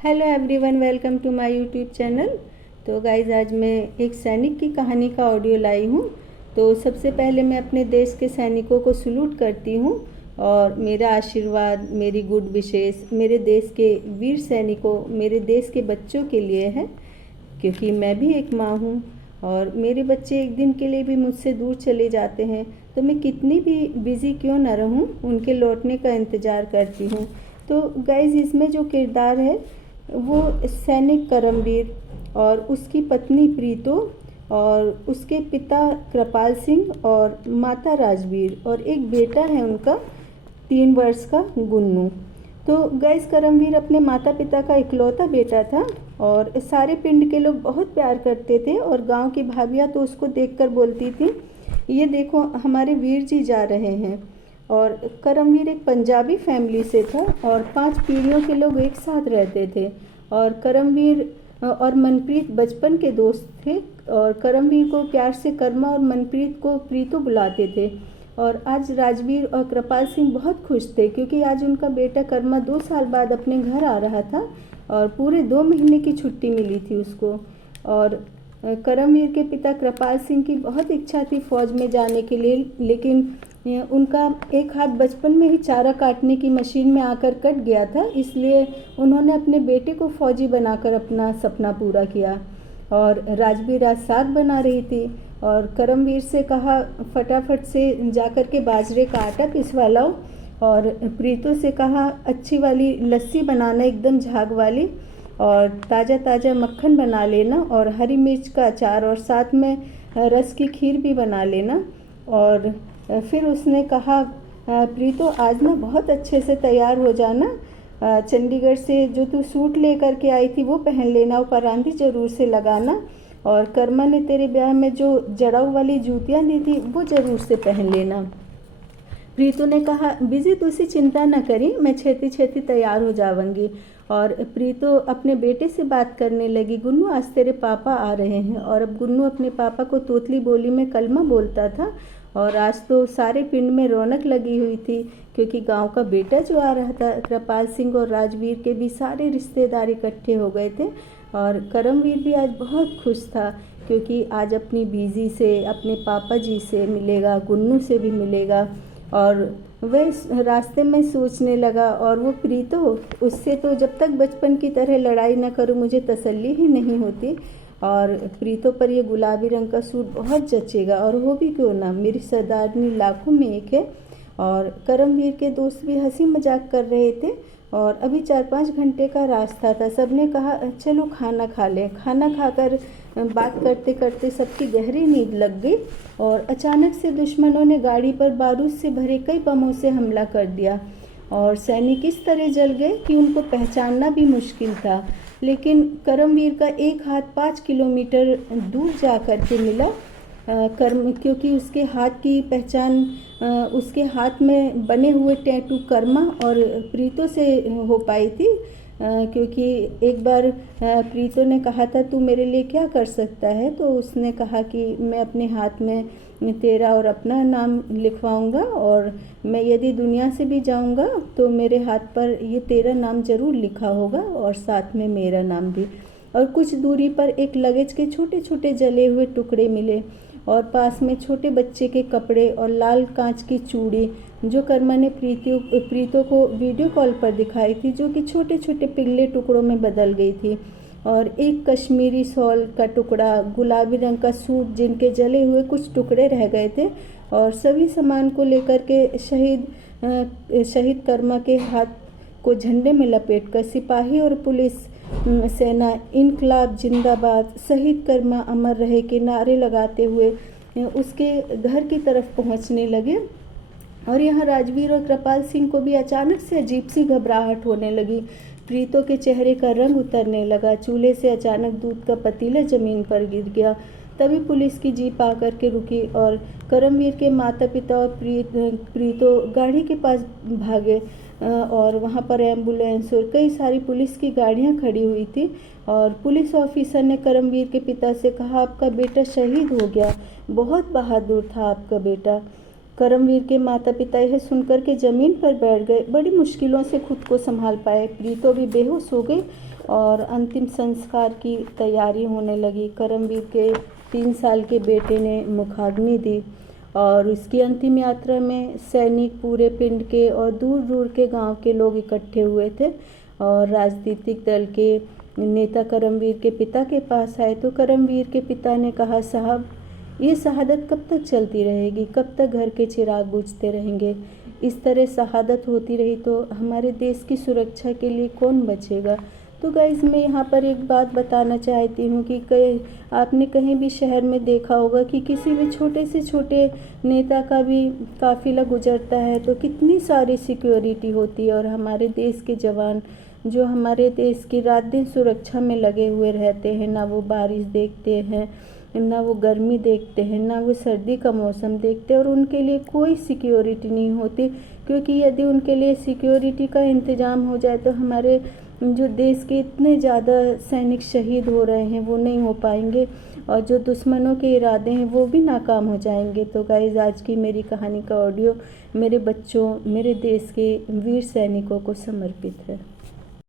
Hello everyone, welcome to my YouTube channel. तो guys, आज मैं एक सैनिक की कहानी का ऑडियो लाई हूँ। तो सबसे पहले मैं अपने देश के सैनिकों को सलूट करती हूँ और मेरा आशीर्वाद, मेरी गुड विशेस मेरे देश के वीर सैनिकों, मेरे देश के बच्चों के लिए है, क्योंकि मैं भी एक माँ हूँ और मेरे बच्चे एक दिन के लिए भी मुझसे दूर चले जाते हैं तो मैं कितनी भी बिज़ी क्यों ना रहूँ, उनके लौटने का इंतज़ार करती हूँ। तो गाइज़, इसमें जो किरदार है वो सैनिक करमवीर और उसकी पत्नी प्रीतो और उसके पिता कृपाल सिंह और माता राजवीर और एक बेटा है उनका 3 वर्ष का गुन्नू। तो गैस, करमवीर अपने माता पिता का इकलौता बेटा था और सारे पिंड के लोग बहुत प्यार करते थे और गांव की भाभियाँ तो उसको देखकर बोलती थी, ये देखो हमारे वीर जी जा रहे हैं। और करमवीर एक पंजाबी फैमिली से था और 5 पीढ़ियों के लोग एक साथ रहते थे और करमवीर और मनप्रीत बचपन के दोस्त थे और करमवीर को प्यार से कर्मा और मनप्रीत को प्रीतो बुलाते थे। और आज राजवीर और कृपाल सिंह बहुत खुश थे क्योंकि आज उनका बेटा कर्मा 2 साल बाद अपने घर आ रहा था और पूरे 2 महीने की छुट्टी मिली थी उसको। और करमवीर के पिता कृपाल सिंह की बहुत इच्छा थी फौज में जाने के लिए, लेकिन उनका एक हाथ बचपन में ही चारा काटने की मशीन में आकर कट गया था, इसलिए उन्होंने अपने बेटे को फौजी बनाकर अपना सपना पूरा किया। और राजवीर आज साग बना रही थी और करमवीर से कहा, फटाफट से जाकर के बाजरे का आटा पिसवा लाओ और प्रीतो से कहा, अच्छी वाली लस्सी बनाना, एकदम झाग वाली, और ताज़ा ताज़ा मक्खन बना लेना और हरी मिर्च का अचार और साथ में रस की खीर भी बना लेना। और फिर उसने कहा, प्रीतो आज ना बहुत अच्छे से तैयार हो जाना, चंडीगढ़ से जो तू सूट लेकर के आई थी वो पहन लेना और परांदी ज़रूर से लगाना, और कर्मा ने तेरे ब्याह में जो जड़ाऊ वाली जूतियाँ दी थी वो ज़रूर से पहन लेना। प्रीतो ने कहा, बिजी तुसी चिंता न करी, मैं छेती छेती तैयार हो जाऊंगी। और प्रीतो अपने बेटे से बात करने लगी, गुन्नू आज तेरे पापा आ रहे हैं। और अब गुन्नू अपने पापा को तोतली बोली में कलमा बोलता था और आज तो सारे पिंड में रौनक लगी हुई थी क्योंकि गांव का बेटा जो आ रहा था। कृपाल सिंह और राजवीर के भी सारे रिश्तेदार इकट्ठे हो गए थे और करमवीर भी आज बहुत खुश था क्योंकि आज अपनी बीजी से, अपने पापा जी से मिलेगा, गुन्नू से भी मिलेगा। और वह रास्ते में सोचने लगा, और वो प्रीतो, उससे तो जब तक बचपन की तरह लड़ाई न करूं मुझे तसल्ली ही नहीं होती। और प्रीतो पर ये गुलाबी रंग का सूट बहुत जचेगा और वो भी क्यों ना, मेरी सरदारनी लाखों में एक है। और करमवीर के दोस्त भी हंसी मजाक कर रहे थे और अभी 4-5 घंटे का रास्ता था। सबने कहा, चलो खाना खा लें। खाना खाकर बात करते करते सबकी गहरी नींद लग गई और अचानक से दुश्मनों ने गाड़ी पर बारूद से भरे कई बमों से हमला कर दिया और सैनिक इस तरह जल गए कि उनको पहचानना भी मुश्किल था। लेकिन करमवीर का एक हाथ 5 किलोमीटर दूर जा कर के मिला, क्योंकि उसके हाथ की पहचान उसके हाथ में बने हुए टैटू कर्मा और प्रीतो से हो पाई थी, क्योंकि एक बार प्रीतो ने कहा था, तू मेरे लिए क्या कर सकता है, तो उसने कहा कि मैं अपने हाथ में तेरा और अपना नाम लिखवाऊंगा और मैं यदि दुनिया से भी जाऊंगा तो मेरे हाथ पर ये तेरा नाम ज़रूर लिखा होगा और साथ में मेरा नाम भी। और कुछ दूरी पर एक लगेज के छोटे छोटे जले हुए टुकड़े मिले और पास में छोटे बच्चे के कपड़े और लाल कांच की चूड़ी जो कर्मा ने प्रीतो को वीडियो कॉल पर दिखाई थी, जो कि छोटे छोटे पिघले टुकड़ों में बदल गई थी। और एक कश्मीरी शॉल का टुकड़ा, गुलाबी रंग का सूट जिनके जले हुए कुछ टुकड़े रह गए थे। और सभी सामान को लेकर के शहीद कर्मा के हाथ को झंडे में लपेटकर सिपाही और पुलिस सेना इनकलाब जिंदाबाद, शहीद कर्मा अमर रहे के नारे लगाते हुए उसके घर की तरफ पहुंचने लगे। और यहाँ राजवीर और कृपाल सिंह को भी अचानक से अजीब सी घबराहट होने लगी। प्रीतो के चेहरे का रंग उतरने लगा, चूल्हे से अचानक दूध का पतीला जमीन पर गिर गया। तभी पुलिस की जीप आकर के रुकी और करमवीर के माता पिता और प्रीतो गाड़ी के पास भागे और वहाँ पर एम्बुलेंस और कई सारी पुलिस की गाड़ियाँ खड़ी हुई थी। और पुलिस ऑफिसर ने करमवीर के पिता से कहा, आपका बेटा शहीद हो गया, बहुत बहादुर था आपका बेटा। करमवीर के माता पिता यह सुनकर के ज़मीन पर बैठ गए। बड़ी मुश्किलों से खुद को संभाल पाए। प्रीतो भी बेहोश हो गई और अंतिम संस्कार की तैयारी होने लगी। करमवीर के 3 साल के बेटे ने मुखाग्नि दी और उसकी अंतिम यात्रा में सैनिक पूरे पिंड के और दूर दूर के गांव के लोग इकट्ठे हुए थे और राजनीतिक दल के नेता करमवीर के पिता के पास आए तो करमवीर के पिता ने कहा, साहब ये शहादत कब तक चलती रहेगी, कब तक घर के चिराग बुझते रहेंगे। इस तरह शहादत होती रही तो हमारे देश की सुरक्षा के लिए कौन बचेगा। तो गाइज़ मैं यहाँ पर एक बात बताना चाहती हूँ कि आपने कहीं भी शहर में देखा होगा कि किसी भी छोटे से छोटे नेता का भी काफ़िला गुजरता है तो कितनी सारी सिक्योरिटी होती है और हमारे देश के जवान जो हमारे देश की रात दिन सुरक्षा में लगे हुए रहते हैं, ना वो बारिश देखते हैं, ना वो गर्मी देखते हैं, ना वो सर्दी का मौसम देखते हैं और उनके लिए कोई सिक्योरिटी नहीं होती, क्योंकि यदि उनके लिए सिक्योरिटी का इंतज़ाम हो जाए तो हमारे जो देश के इतने ज़्यादा सैनिक शहीद हो रहे हैं वो नहीं हो पाएंगे और जो दुश्मनों के इरादे हैं वो भी नाकाम हो जाएंगे। तो गाइज़ आज की मेरी कहानी का ऑडियो मेरे बच्चों, मेरे देश के वीर सैनिकों को समर्पित है।